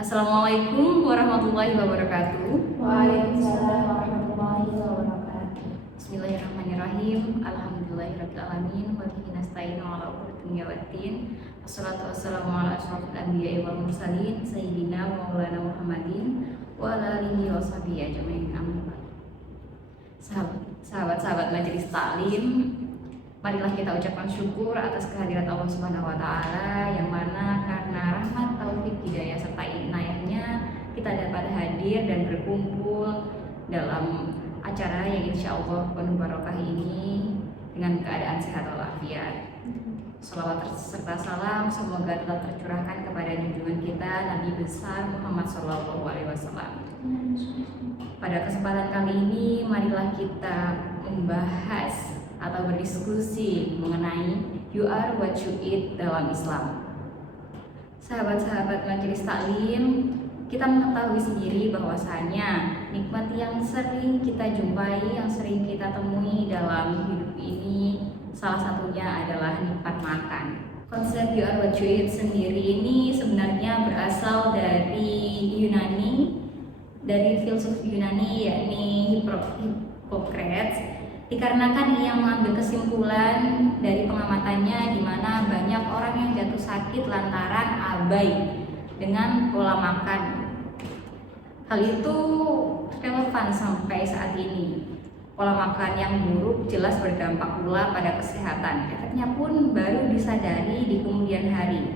Assalamualaikum warahmatullahi wabarakatuh. Waalaikumsalam warahmatullahi wabarakatuh. Bismillahirrahmanirrahim. Alhamdulillahirabbil alamin wa bihi nasta'inu ala umuri dunya waddin. Wassalatu wassalamu ala asyrofil anbiya'i wal mursalin sayyidina wa maulana Muhammadin wa ala alihi wa sahbihi ajmain. Amin. Sahabat-sahabat majelis taklim, marilah kita ucapkan syukur atas kehadirat Allah Subhanahu wa taala yang mana karena rahmat, taufik, hidayah serta inayahnya kita dapat hadir dan berkumpul dalam acara yang insya Allah penuh barokah ini dengan keadaan sehat walafiat. Shalawat serta salam semoga tetap tercurahkan kepada junjungan kita Nabi besar Muhammad SAW. Pada kesempatan kali ini marilah kita membahas atau berdiskusi mengenai you are what you eat dalam Islam. Sahabat-sahabat majelis taklim, kita mengetahui sendiri bahwasanya nikmat yang sering kita jumpai, yang sering kita temui dalam hidup ini, salah satunya adalah nikmat makan. Konsep you are what you eat sendiri ini sebenarnya berasal dari Yunani, dari filsuf Yunani yakni Hippocrates. Dikarenakan ia mengambil kesimpulan dari pengamatannya di mana banyak orang yang jatuh sakit lantaran abai dengan pola makan. Hal itu relevan sampai saat ini. Pola makan yang buruk jelas berdampak pula pada kesehatan. Efeknya pun baru disadari di kemudian hari.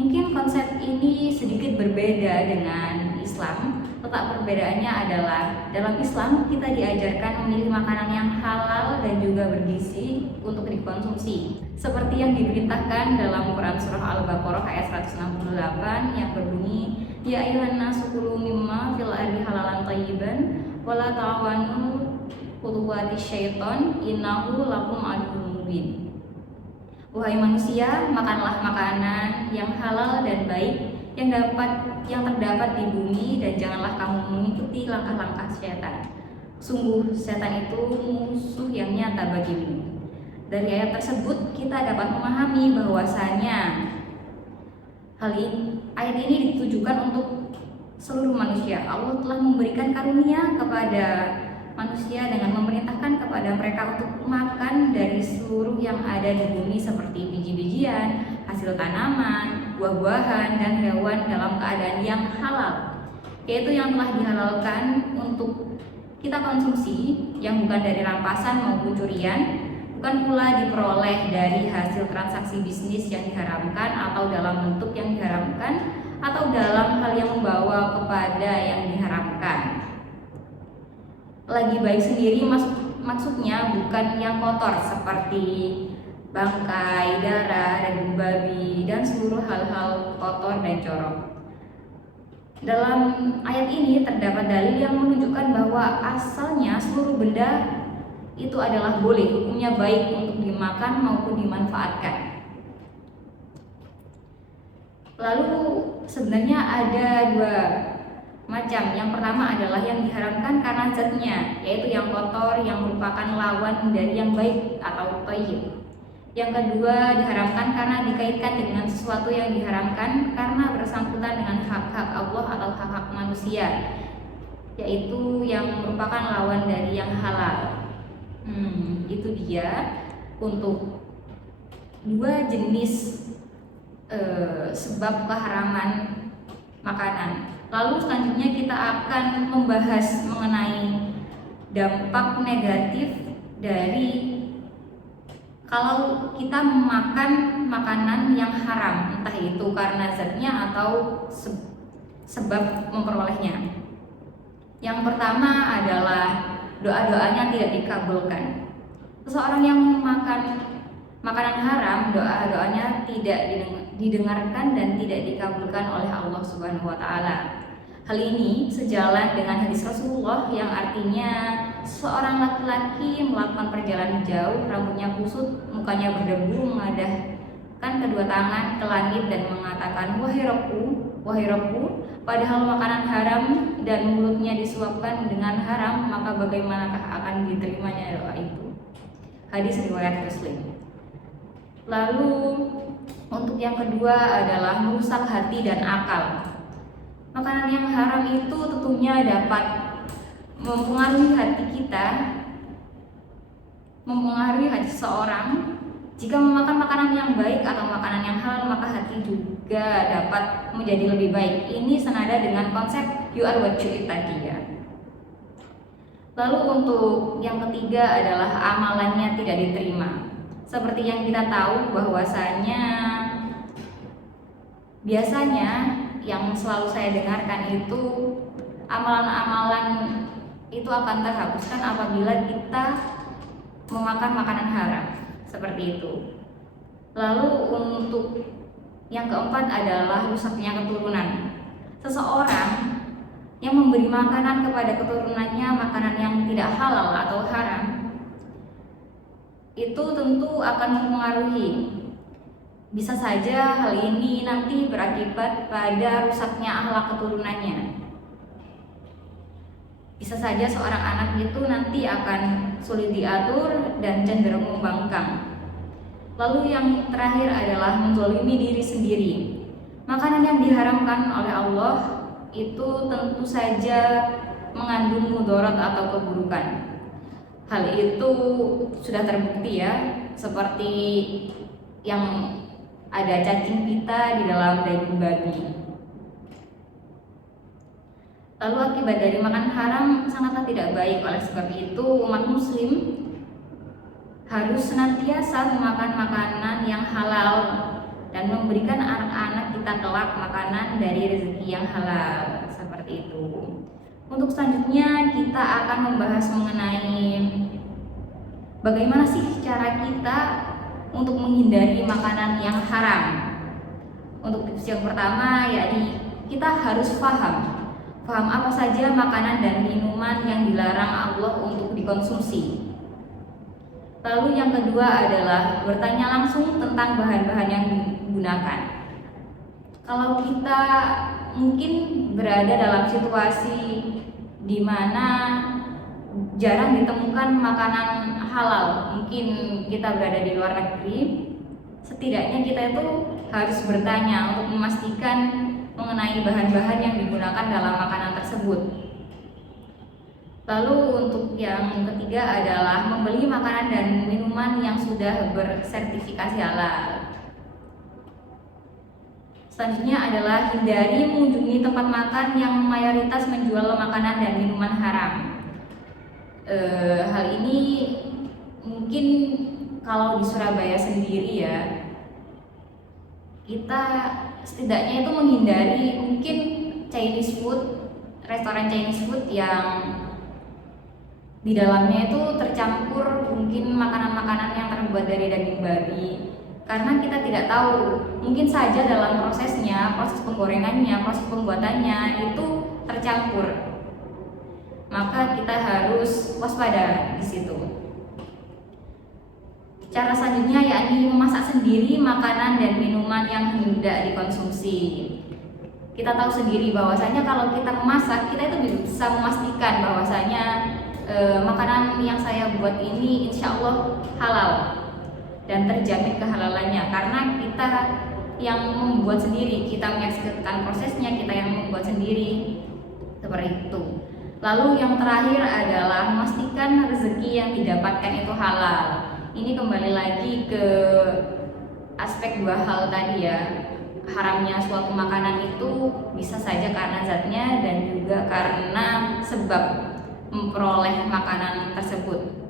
Mungkin konsep ini sedikit berbeda dengan Islam. Letak perbedaannya adalah dalam Islam kita diajarkan memilih makanan yang halal dan juga bergizi untuk dikonsumsi, seperti yang diperintahkan dalam Quran Surah Al-Baqarah ayat 168 yang berbunyi, Ya ayyuhan nasu kulu mimma fil ardi halalan thayyiban wa la ta'awanu khutuwatis syaiton innahu lakum aduwwun mubin. Wahai manusia, makanlah makanan yang halal dan baik yang terdapat di bumi dan janganlah kamu mengikuti langkah-langkah setan. Sungguh setan itu musuh yang nyata bagimu. Dari ayat tersebut kita dapat memahami bahwasanya ayat ini ditujukan untuk seluruh manusia. Allah telah memberikan karunia kepada manusia dengan memerintahkan kepada mereka untuk makan dari seluruh yang ada di bumi seperti biji-bijian, hasil tanaman, buah-buahan, dan hewan dalam keadaan yang halal, yaitu yang telah dihalalkan untuk kita konsumsi, yang bukan dari rampasan maupun curian, bukan pula diperoleh dari hasil transaksi bisnis yang diharamkan atau dalam bentuk yang diharamkan atau dalam hal yang membawa kepada yang diharamkan. Lagi baik sendiri maksudnya bukan yang kotor seperti bangkai, darah, daging babi, dan seluruh hal-hal kotor dan jorok. Dalam ayat ini terdapat dalil yang menunjukkan bahwa asalnya seluruh benda itu adalah boleh, hukumnya baik untuk dimakan maupun dimanfaatkan. Lalu sebenarnya ada dua macam. Yang pertama adalah yang diharamkan karena zatnya, yaitu yang kotor yang merupakan lawan dari yang baik atau thayyib. Yang kedua diharamkan karena dikaitkan dengan sesuatu yang diharamkan karena bersangkutan dengan hak-hak Allah atau hak-hak manusia, yaitu yang merupakan lawan dari yang halal. Itu dia untuk dua jenis sebab keharaman makanan. Lalu selanjutnya kita akan membahas mengenai dampak negatif dari kalau kita memakan makanan yang haram, entah itu karena zatnya atau sebab memperolehnya. Yang pertama adalah doa-doanya tidak dikabulkan. Seseorang yang memakan makanan haram, doa-doanya tidak didengarkan dan tidak dikabulkan oleh Allah Subhanahu wa taala. Hal ini sejalan dengan hadis Rasulullah yang artinya seorang laki-laki melakukan perjalanan jauh, rambutnya kusut, mukanya berdebu, mengadahkan kedua tangan ke langit dan mengatakan, wahai Robku, padahal makanan haram dan mulutnya disuapkan dengan haram, maka bagaimanakah akan diterimanya doa itu? Hadis riwayat Muslim. Lalu untuk yang kedua adalah merusak hati dan akal. Makanan yang haram itu tentunya dapat mempengaruhi hati kita, mempengaruhi hati seseorang. Jika memakan makanan yang baik atau makanan yang halal, maka hati juga dapat menjadi lebih baik. Ini senada dengan konsep you are what you eat tadi ya. Lalu untuk yang ketiga adalah amalannya tidak diterima. Seperti yang kita tahu bahwasanya biasanya yang selalu saya dengarkan itu amalan-amalan itu akan terhapuskan apabila kita memakan makanan haram, seperti itu. Lalu untuk yang keempat adalah rusaknya keturunan. Seseorang yang memberi makanan kepada keturunannya makanan yang tidak halal atau haram, itu tentu akan mempengaruhi. Bisa saja hal ini nanti berakibat pada rusaknya akhlak keturunannya. Bisa saja seorang anak itu nanti akan sulit diatur dan cenderung membangkang. Lalu yang terakhir adalah menzolimi diri sendiri. Makanan yang diharamkan oleh Allah itu tentu saja mengandung mudarat atau keburukan. Hal itu sudah terbukti ya, seperti yang ada cacing pita di dalam daging babi. Lalu akibat dari makan haram sangatlah tidak baik. Oleh sebab itu umat muslim harus senantiasa memakan makanan yang halal dan memberikan anak-anak kita kelak makanan dari rezeki yang halal, seperti itu. Untuk selanjutnya kita akan membahas mengenai bagaimana sih cara kita untuk menghindari makanan yang haram. Untuk tips yang pertama yakni kita harus paham apa saja makanan dan minuman yang dilarang Allah untuk dikonsumsi. Lalu yang kedua adalah bertanya langsung tentang bahan-bahan yang digunakan. Kalau kita mungkin berada dalam situasi di mana jarang ditemukan makanan halal, mungkin kita berada di luar negeri, setidaknya kita itu harus bertanya untuk memastikan mengenai bahan-bahan yang digunakan dalam makanan tersebut. Lalu untuk yang ketiga adalah membeli makanan dan minuman yang sudah bersertifikasi halal. Selanjutnya adalah hindari mengunjungi tempat makan yang mayoritas menjual makanan dan minuman haram. Hal ini mungkin kalau di Surabaya sendiri ya, kita setidaknya itu menghindari mungkin Chinese food, restoran Chinese food yang di dalamnya itu tercampur mungkin makanan-makanan yang terbuat dari daging babi. Karena kita tidak tahu, mungkin saja dalam prosesnya, proses penggorengannya, proses pembuatannya itu tercampur. Maka kita harus waspada di situ. Cara selanjutnya yakni memasak sendiri makanan dan minuman yang hendak dikonsumsi. Kita tahu sendiri bahwasanya kalau kita memasak, kita itu bisa memastikan bahwasanya makanan yang saya buat ini insya Allah halal dan terjamin kehalalannya, karena kita yang membuat sendiri, kita menyaksikan prosesnya, kita yang membuat sendiri, seperti itu. Lalu yang terakhir adalah memastikan rezeki yang didapatkan itu halal. Ini kembali lagi ke aspek dua hal tadi ya. Haramnya suatu makanan itu bisa saja karena zatnya dan juga karena sebab memperoleh makanan tersebut.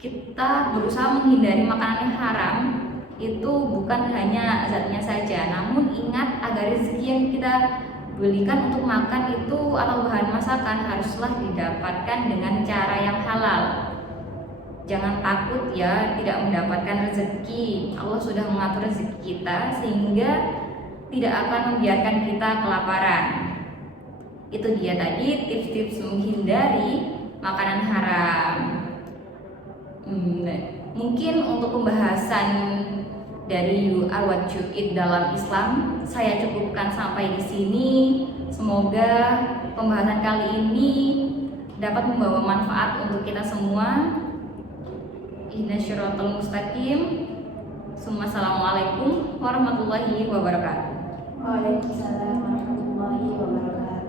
Kita berusaha menghindari makanan yang haram itu bukan hanya zatnya saja, namun ingat agar rezeki yang kita belikan untuk makan itu atau bahan masakan haruslah didapatkan dengan cara yang halal. Jangan takut ya tidak mendapatkan rezeki. Allah sudah mengatur rezeki kita sehingga tidak akan membiarkan kita kelaparan. Itu dia tadi tips-tips menghindari makanan haram. Mungkin untuk pembahasan dari You Are What You Eat dalam Islam saya cukupkan sampai di sini. Semoga pembahasan kali ini dapat membawa manfaat untuk kita semua. ihdinas siratal mustaqim. Assalamualaikum warahmatullahi wabarakatuh. Waalaikumsalam warahmatullahi wabarakatuh.